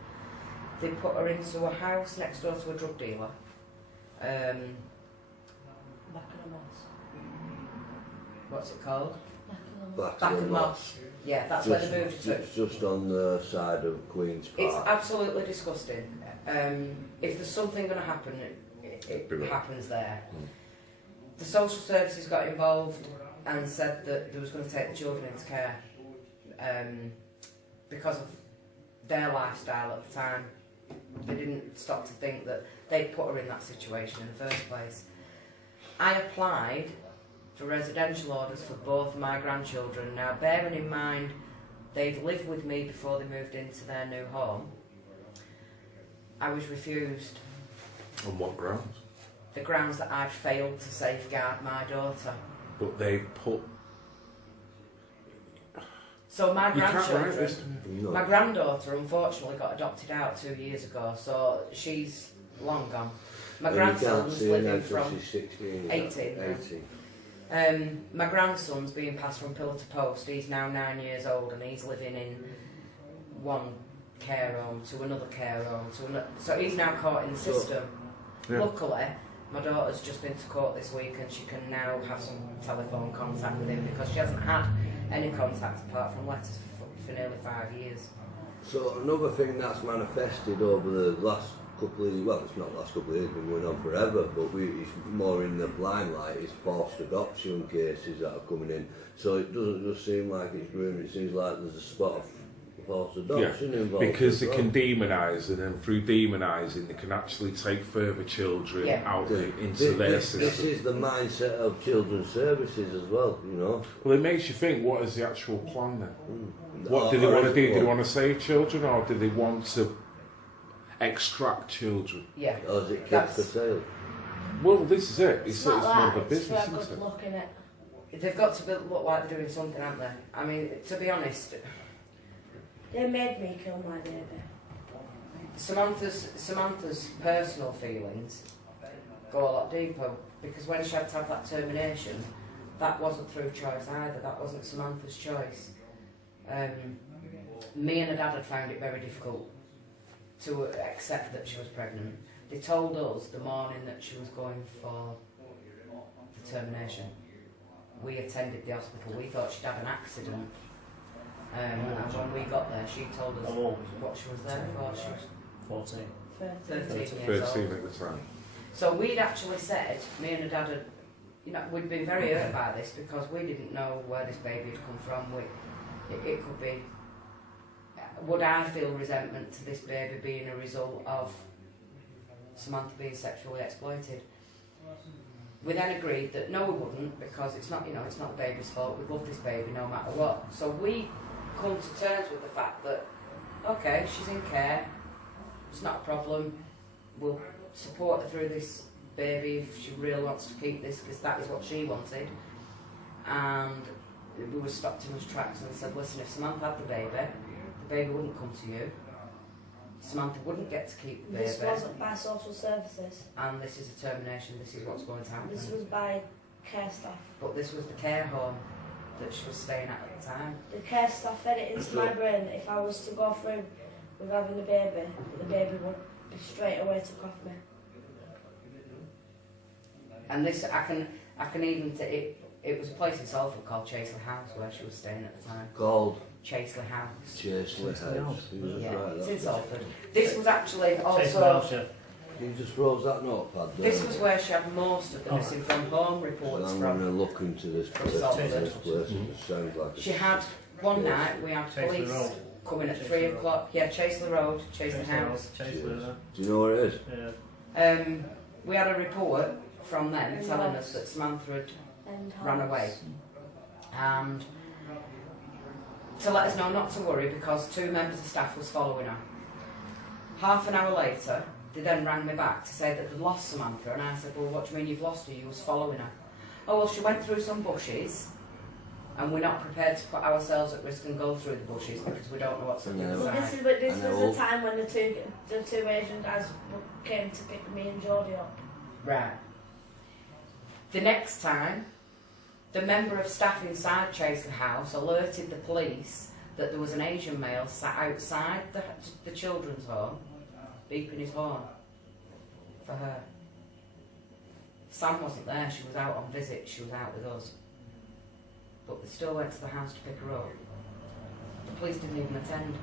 They put her into a house next door to a drug dealer. What's it called? Back and Moss. Yeah, that's where they moved to. It's just on the side of Queen's Park. It's absolutely disgusting. If there's something going to happen, it happens there. The social services got involved and said that they was going to take the children into care because of their lifestyle at the time. They didn't stop to think that they'd put her in that situation in the first place. I applied for residential orders for both my grandchildren. Now, bearing in mind they'd lived with me before they moved into their new home, I was refused. On what grounds? The grounds that I'd failed to safeguard my daughter. But they put... So my You can't write grandchildren, this. No. my granddaughter unfortunately got adopted out 2 years ago, so she's long gone. My grandson's living from 16, 18 now. 18. My grandson's being passed from pillar to post. He's now 9 years old and he's living in one care home to another care home to another. So he's now caught in the system. Yeah. Luckily, my daughter's just been to court this week and she can now have some telephone contact with him because she hasn't had any contact apart from letters for nearly 5 years. So another thing that's manifested over the last couple of, well, it's not last couple of years, it's been going on forever, but it's more in the limelight, is forced adoption cases that are coming in. So it doesn't just seem like it's grooming, it seems like there's a spot of forced adoption involved. Because they as can well. demonise, and then through demonising they can actually take further children out into their This system. is the mindset of children's services as well, you know. Well, it makes you think, what is the actual plan then? Mm. What do they want to do? Do they Well, want to save children, or do they want to extract children? Yeah. Or is it kept for sale? Well, this is it. It's It's not more of a that, it's business, for a isn't good it? look in it. They've got to look like they're doing something, haven't they? I mean, to be honest, They made me kill my baby. Samantha's personal feelings go a lot deeper because when she had to have that termination, that wasn't through choice either. That wasn't Samantha's choice. Me and her dad had found it very difficult to accept that she was pregnant. They told us the morning that she was going for the termination. We attended the hospital. We thought she'd had an accident. And when we got there, she told us How old was what she was there for. She was 14. 13 years 13 old. at the time. So we'd actually said, me and her dad had, we'd been very hurt by this because we didn't know where this baby had come from. It could be, would I feel resentment to this baby being a result of Samantha being sexually exploited? we then agreed that no, we wouldn't, because it's not, you know, it's not the baby's fault. We love this baby no matter what. So we come to terms with the fact that, okay, she's in care. It's not a problem. We'll support her through this baby if she really wants to keep this, because that is what she wanted. And we were stopped in his tracks and said, listen, if Samantha had the baby wouldn't come to you. Samantha wouldn't get to keep the baby. This wasn't by social services. And this is a termination, this is what's going to happen. This was by care staff. But this was the care home that she was staying at the time. The care staff fed it into my brain that if I was to go through with having the baby would be straight away took off me. And this, I can even, it was a place in Salford called Chaseley House where she was staying at the time. Called Chaseley House. Chaseley House. Yeah, Right, it's that's in it. Salford. This was actually Chase also, Welsh, yeah. You just froze that notepad there. this was where she had most of the missing from home So reports I'm going to from. look into this From place. Salford. This place it sounds like She had, one night, we had Chaseley police Road. coming at Chaseley 3 Road. o'clock. Yeah, Chaseley Road, Chaseley House. Chase Cheers. Welsh, Do you know where it is? yeah. We had a report from them telling us that Samantha had And ran away. And to let us know not to worry because 2 members of staff was following her. Half an hour later, they then rang me back to say that they'd lost Samantha, and I said, well, what do you mean you've lost her? You was following her. Oh, well, she went through some bushes, and we're not prepared to put ourselves at risk and go through the bushes because we don't know what's on the No. Well, other this side. was the time when the two Asian guys came to pick me and Geordie up. Right. The next time, the member of staff inside Chaseley House alerted the police that there was an Asian male sat outside the children's home, beeping his horn for her. Sam wasn't there, she was out on visit, she was out with us. But they still went to the house to pick her up. The police didn't even attend.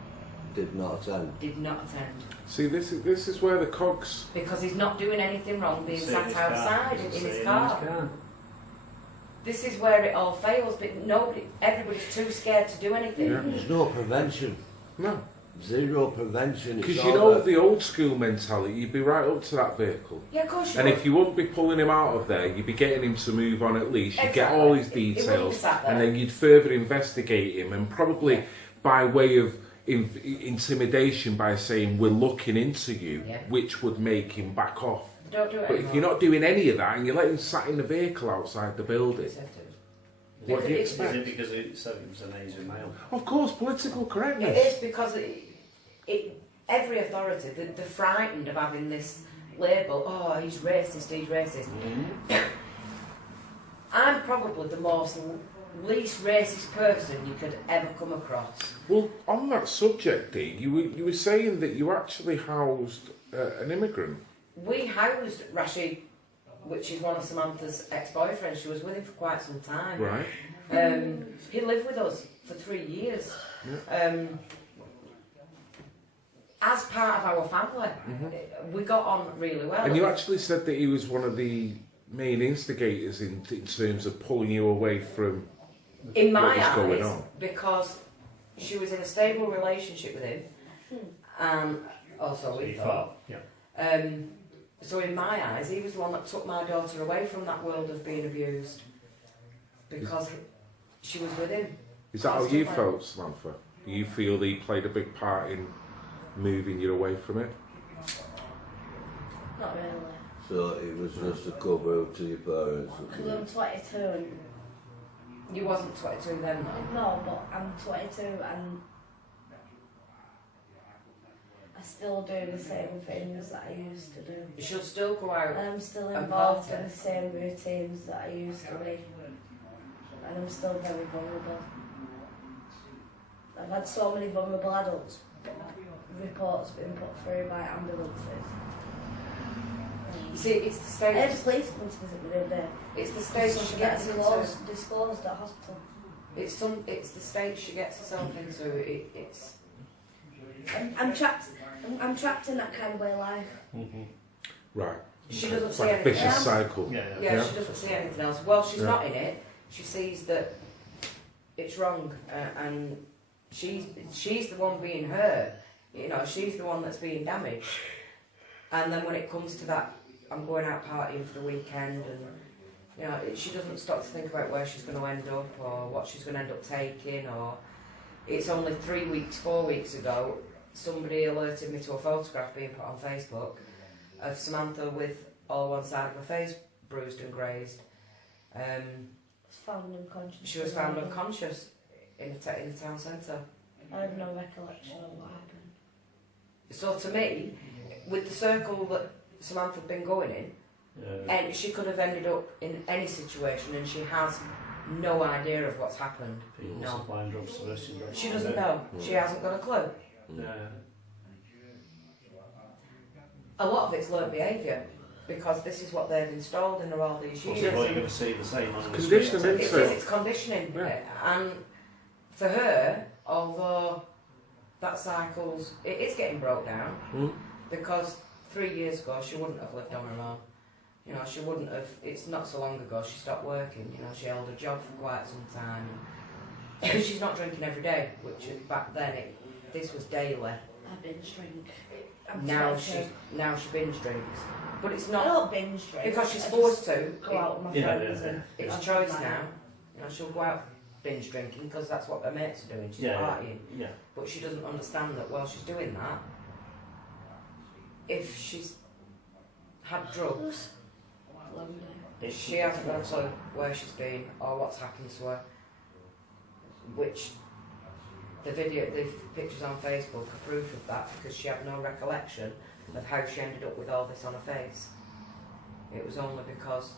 Did not attend. Did not attend. See, this is where the cogs. Because he's not doing anything wrong being Sit in sat his car. outside in Sit his in car. This is where it all fails, but everybody's too scared to do anything. Yeah. There's no prevention. No. Zero prevention. It's Because all you know about- the old school mentality, you'd be right up to that vehicle. Yeah, of course you And would. if you wouldn't be pulling him out of there, you'd be getting him to move on at least. You'd get Exactly. all his He wouldn't be details, sat there. and then you'd further investigate him, and probably by way of intimidation by saying, we're looking into you, Yeah. which would make him back off. Don't do it But anymore. if you're not doing any of that, and you let him sat in the vehicle outside the building, what do you It's- Is it expect? because it said it was an Asian male? Of course, political It correctness. is because every authority, they're frightened of having this label, oh, he's racist, he's racist. I'm probably the least racist person you could ever come across. Well, on that subject, Dee, you were saying that you actually housed an immigrant. We housed Rashid, which is one of Samantha's ex-boyfriends. She was with him for quite some time. Right. He lived with us for 3 years. Yeah. As part of our family, we got on really well. And you actually said that he was one of the main instigators in terms of pulling you away from in my what was going eyes, on. because she was in a stable relationship with him, and also we thought. Yeah. So in my eyes, he was the one that took my daughter away from that world of being abused, because she was with him. Is that how you Constantly. felt, Samantha? Do you feel that he played a big part in moving you away from it? Not really. So it was just a cover up to your parents. Because I'm 22 and... You wasn't 22 then, though. No, but I'm 22 and... I still do the same things that I used to do. You should still go out. And I'm still And involved party. in the same routines that I used to be. And I'm still very vulnerable. I've had so many vulnerable adults reports being put through by ambulances. You see, it's the I had stage. the police come to visit me the other day. It's the stage she gets into. disclosed at hospital. It's the stage she gets herself into. It's. I'm trapped. I'm trapped in that kind of way of life. Right. She doesn't It's see like a anything vicious else. cycle. Yeah. Yeah, she doesn't see anything else. Well, she's Yeah. not in it. She sees that it's wrong, and she's the one being hurt. You know, she's the one that's being damaged. And then when it comes to that, I'm going out partying for the weekend, and You know, she doesn't stop to think about where she's going to end up or what she's going to end up taking. Or it's only 4 weeks ago, somebody alerted me to a photograph being put on Facebook of Samantha with all one side of her face bruised and grazed. Found unconscious. She was found unconscious in the town centre. I have no recollection of what happened. So to me, with the circle that Samantha had been going in, and she could have ended up in any situation, and she has no idea of what's happened. People No. supplying drugs to her, She doesn't know. She hasn't got a clue. Yeah. A lot of it's learnt behaviour, because this is what they've installed in her all these Well, years. so you're going to see the same on the Conditioning, street. isn't it? It's conditioning. Yeah. And for her, although that cycle's, it's getting broke down, because 3 years ago she wouldn't have lived on her own. You know, she wouldn't have, it's not so long ago she stopped working, you know, she held a job for quite some time. And she's not drinking every day, which back then, this was daily. I binge drink. Now she binge drinks. But it's I not, don't binge drink. because she's I forced just to. go out with my Yeah, friends yeah. and It's have choice my- now. You know, she'll go out binge drinking because that's what her mates are doing. She's Yeah, partying. yeah. But she doesn't understand that while she's doing that, if she's had drugs, It's- she hasn't got a clue where she's been or what's happened to her. Which the pictures on Facebook are proof of that, because she had no recollection of how she ended up with all this on her face. It was only because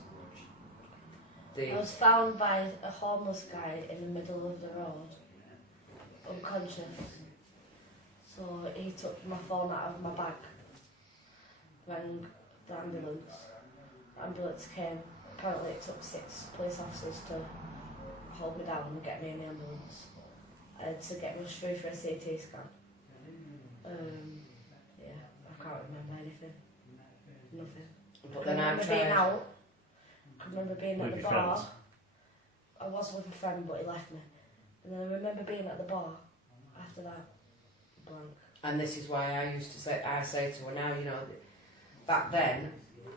I was found by a homeless guy in the middle of the road, unconscious. So he took my phone out of my bag, rang the ambulance. The ambulance came. Apparently it took 6 police officers to hold me down and get me in the ambulance. I had to get rushed through for a CT scan. Yeah, I can't remember anything. Nothing. But I then I remember being tried. out. I remember being at With the your bar. friends? I was with a friend, but he left me. And then I remember being at the bar after that. Blank. And this is why I say to her now, you know, back then,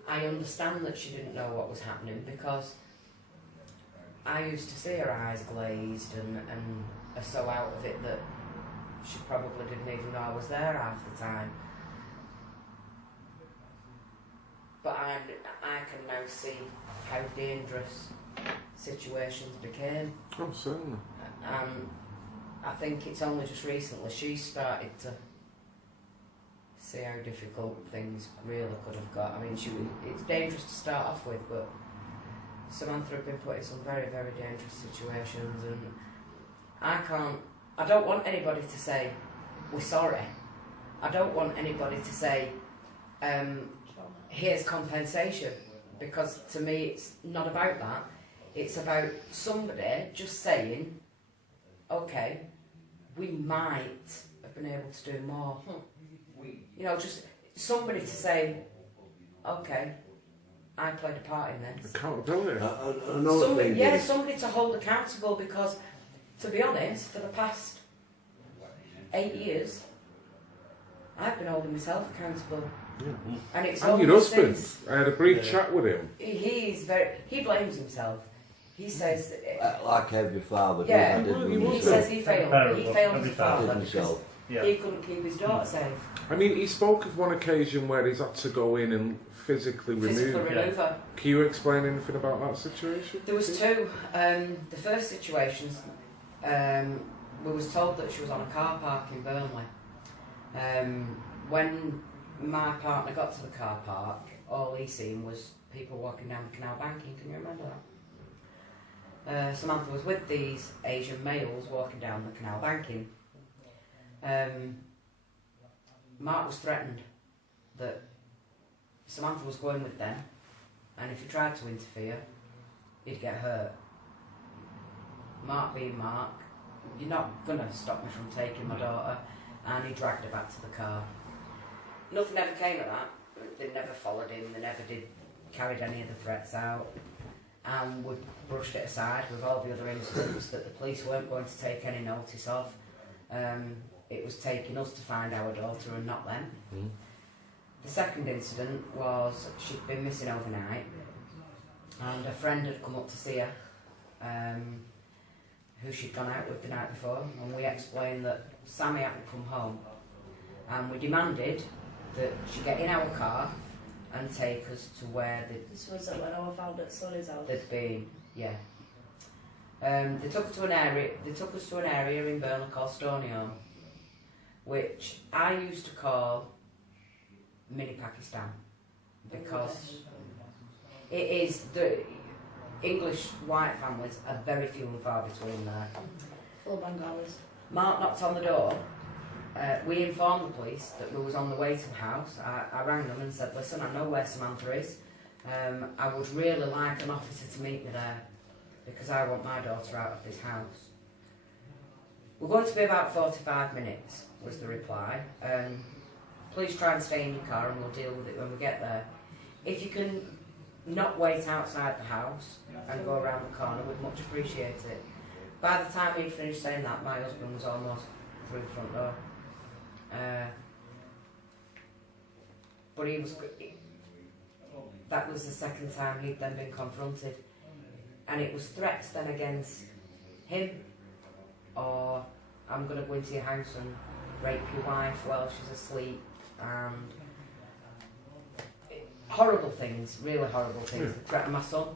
I understand that she didn't know what was happening, because I used to see her eyes glazed and are so out of it that she probably didn't even know I was there half the time. But I can now see how dangerous situations became. Oh, certainly. And I think it's only just recently she started to see how difficult things really could have got. I mean, it's dangerous to start off with, but Samantha had been put in some very, very dangerous situations, and I don't want anybody to say, we're sorry. I don't want anybody to say, here's compensation, because to me it's not about that. It's about somebody just saying, okay, we might have been able to do more. You know, just somebody to say, okay, I played a part in this. Accountability. Another thing is, Somebody to hold accountable, because, to be honest, for the past 8 years, I've been holding myself accountable. Yeah. And it's And only your husband. since I had a brief chat with him. he blames himself. He says, like every father does, yeah, I did with he myself. says he failed. He failed Every his father father did because himself. Yeah. he couldn't keep his daughter safe. I mean, he spoke of one occasion where he's had to go in and physically Physically remove. remove her. Can you explain anything about that situation? There was two. The first situation, we was told that she was on a car park in Burnley. When my partner got to the car park, all he seen was people walking down the canal banking. Can you remember that? Samantha was with these Asian males walking down the canal banking. Mark was threatened that Samantha was going with them, and if he tried to interfere, he'd get hurt. Mark being Mark, you're not going to stop me from taking my daughter, and he dragged her back to the car. Nothing ever came of that. They never followed him, they never carried any of the threats out, and we brushed it aside with all the other incidents that the police weren't going to take any notice of. It was taking us to find our daughter and not them. The second incident was she'd been missing overnight, and a friend had come up to see her, who she'd gone out with the night before, and we explained that Sammy hadn't come home, and we demanded that she get in our car and take us to where This was when I found at Sonny's house. they'd been. Yeah. They took us to an area. They took us to an area in Burnley called Stoneyholm, which I used to call mini Pakistan, because it is the English white families are very few and far between there. Full Bengalis. Mark knocked on the door. We informed the police that we was on the way to the house. I rang them and said, listen, I know where Samantha is. I would really like an officer to meet me there, because I want my daughter out of this house. We're going to be about 45 minutes, was the reply. Please try and stay in your car and we'll deal with it when we get there. If you can not wait outside the house and go around the corner, we'd much appreciate it. By the time he'd finished saying that, my husband was almost through the front door. But that was the second time he'd then been confronted. And it was threats then against him, or I'm going to go into your house and rape your wife while she's asleep, and horrible things, really horrible things. They threatened my son.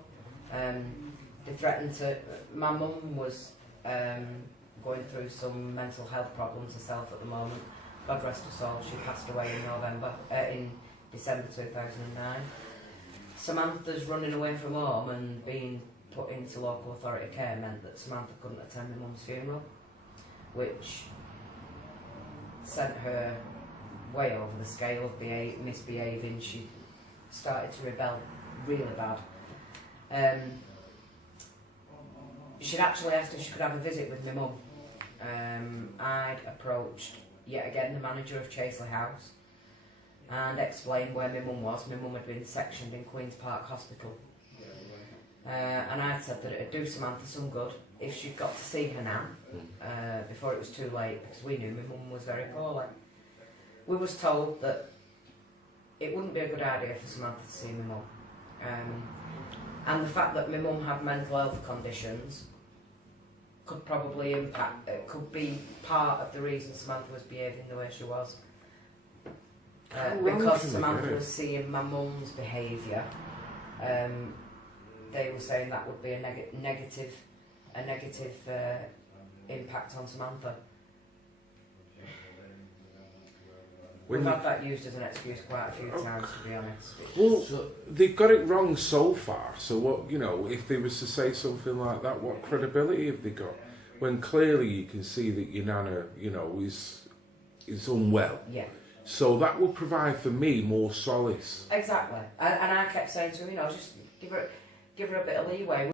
They threatened to. My mum was going through some mental health problems herself at the moment. God rest her soul. She passed away in December 2009. Samantha's running away from home and being put into local authority care meant that Samantha couldn't attend my mum's funeral, which sent her way over the scale of misbehaving. She started to rebel really bad. She'd actually asked if she could have a visit with my mum. I'd approached, yet again, the manager of Chaseley House and explained where my mum was. My mum had been sectioned in Queen's Park Hospital. And I'd said that it'd do Samantha some good if she'd got to see her nan before it was too late, because we knew my mum was very poorly. We was told that it wouldn't be a good idea for Samantha to see my mum. And the fact that my mum had mental health conditions could probably could be part of the reason Samantha was behaving the way she was. Because Samantha was seeing my mum's behaviour, they were saying that would be a negative impact on Samantha. We've had that used as an excuse quite a few times, to be honest. Well, they've got it wrong so far. So what, if they was to say something like that, what credibility have they got? When clearly you can see that your nana, is unwell. Yeah. So that will provide for me more solace. Exactly. And I kept saying to him, just give her a bit of leeway.